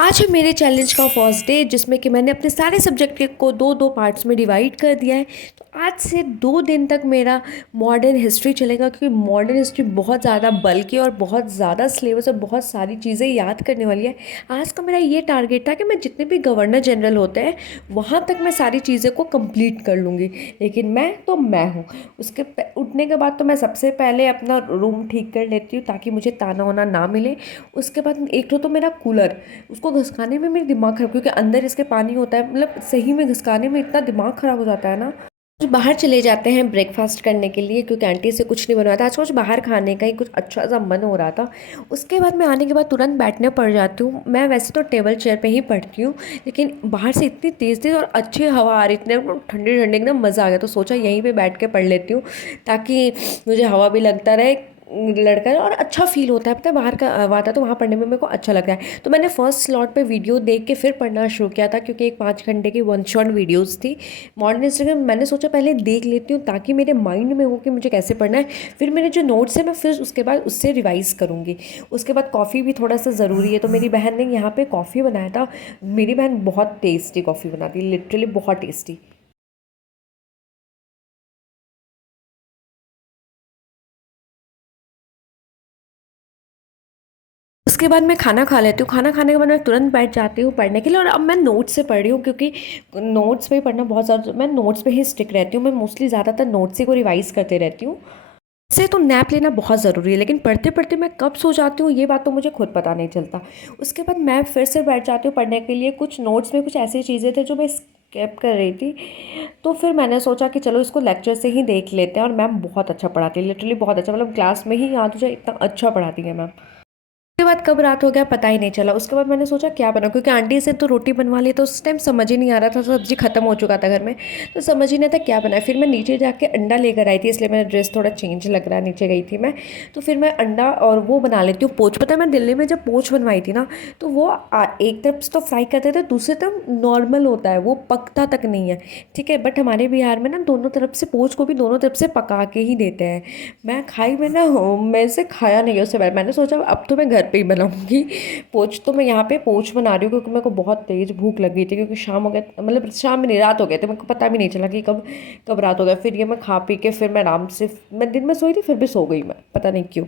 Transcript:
आज है मेरे चैलेंज का फर्स्ट डे जिसमें कि मैंने अपने सारे सब्जेक्ट को दो दो पार्ट्स में डिवाइड कर दिया है। तो आज से 2 दिन तक मेरा मॉडर्न हिस्ट्री चलेगा, क्योंकि मॉडर्न हिस्ट्री बहुत ज़्यादा बल्कि और बहुत ज़्यादा सिलेबस और बहुत सारी चीज़ें याद करने वाली है। आज का मेरा ये टारगेट था कि मैं जितने भी गवर्नर जनरल होते हैं वहाँ तक मैं सारी चीज़ें को कंप्लीट कर लूँगी। लेकिन मैं हूँ। उठने के बाद तो मैं सबसे पहले अपना रूम ठीक कर लेती हूँ ताकि मुझे ताना वाना ना मिले। उसके बाद एक तो मेरा कूलर, उसको घसकाने में मेरा दिमाग खराब, क्योंकि अंदर इसके पानी होता है, मतलब सही में घसकाने में इतना दिमाग खराब हो जाता है ना। कुछ बाहर चले जाते हैं ब्रेकफास्ट करने के लिए, क्योंकि आंटी से कुछ नहीं बनवा था आज, कुछ बाहर खाने का ही कुछ अच्छा सा मन हो रहा था। उसके बाद मैं आने के बाद तुरंत बैठने पड़ जाती हूँ। मैं वैसे तो टेबल चेयर पे ही पढ़ती हूँ, लेकिन बाहर से इतनी तेज़ तेज़ और अच्छी हवा आ रही, इतने ठंडी ठंडी एकदम मज़ा आ गया, तो सोचा यहीं पे बैठ के पढ़ लेती हूँ ताकि मुझे हवा भी लगता रहे, लड़का है और अच्छा फील होता है। पता है बाहर का हवा आता है तो वहाँ पढ़ने में मेरे को अच्छा लगता है। तो मैंने फर्स्ट स्लॉट पे वीडियो देख के फिर पढ़ना शुरू किया था, क्योंकि एक 5 घंटे की वन शॉट वीडियोस थी मॉडर्न हिस्ट्री में। मैंने सोचा पहले देख लेती हूँ ताकि मेरे माइंड में हो कि मुझे कैसे पढ़ना है। फिर मेरे जो नोट्स है मैं फिर उसके बाद उससे रिवाइज़ करूँगी। उसके बाद कॉफ़ी भी थोड़ा सा ज़रूरी है, तो मेरी बहन ने यहाँ पर कॉफ़ी बनाया था। मेरी बहन बहुत टेस्टी कॉफ़ी बनाती है, लिटरली बहुत टेस्टी। उसके बाद मैं खाना खा लेती हूँ। खाना खाने के बाद मैं तुरंत बैठ जाती हूँ पढ़ने के लिए, और अब मैं नोट्स से पढ़ रही हूँ, क्योंकि नोट्स पे ही पढ़ना बहुत ज़्यादा, मैं नोट्स पे ही स्टिक रहती हूँ। मैं मोस्टली ज़्यादातर नोट्स ही को रिवाइज़ करते रहती हूँ। से तो नैप लेना बहुत ज़रूरी है, लेकिन पढ़ते पढ़ते मैं कब सो जाती हूँ ये बात तो मुझे खुद पता नहीं चलता। उसके बाद मैं फिर से बैठ जाती हूँ पढ़ने के लिए। कुछ नोट्स में कुछ ऐसी चीज़ें थे जो मैं स्किप कर रही थी, तो फिर मैंने सोचा कि चलो इसको लेक्चर से ही देख लेते हैं। और मैम बहुत अच्छा पढ़ाती है, लिटरली बहुत अच्छा, मतलब क्लास में ही याद हो जाए इतना अच्छा पढ़ाती है मैम। उसके बाद कब रात हो गया पता ही नहीं चला। उसके बाद मैंने सोचा क्या बनाऊँ, क्योंकि आंटी से तो रोटी बनवा ली, तो उस टाइम समझ ही नहीं आ रहा था, सब्जी खत्म हो चुका था घर में, तो समझ ही नहीं था क्या बनाए। फिर मैं नीचे जाके अंडा लेकर आई थी, इसलिए मेरा ड्रेस थोड़ा चेंज लग रहा है, नीचे गई थी मैं। तो फिर मैं अंडा और वो बना लेती हूँ पोच। पता है मैं दिल्ली में जब पोच बनवाई थी ना, तो वो एक तरफ से तो फ्राई करते थे, दूसरी तरफ नॉर्मल होता है, वो पकता तक नहीं है। ठीक है, बट हमारे बिहार में ना दोनों तरफ से पोच को भी दोनों तरफ से पका के ही देते हैं। मैं खाई, मैंने मैं से खाया नहीं है उससे पहले। मैंने सोचा अब तो मैं घर पे ही बनाऊंगी पोच। तो मैं यहाँ पे पोच बना रही हूँ, क्योंकि मेरे को बहुत तेज़ भूख लग गई थी, क्योंकि शाम हो गया, मतलब शाम में नहीं रात हो गया, तो मेरे को पता भी नहीं चला कि कब कब रात हो गया। फिर ये मैं खा पी के फिर मैं आराम से, मैं दिन में सोई थी फिर भी सो गई मैं, पता नहीं क्यों।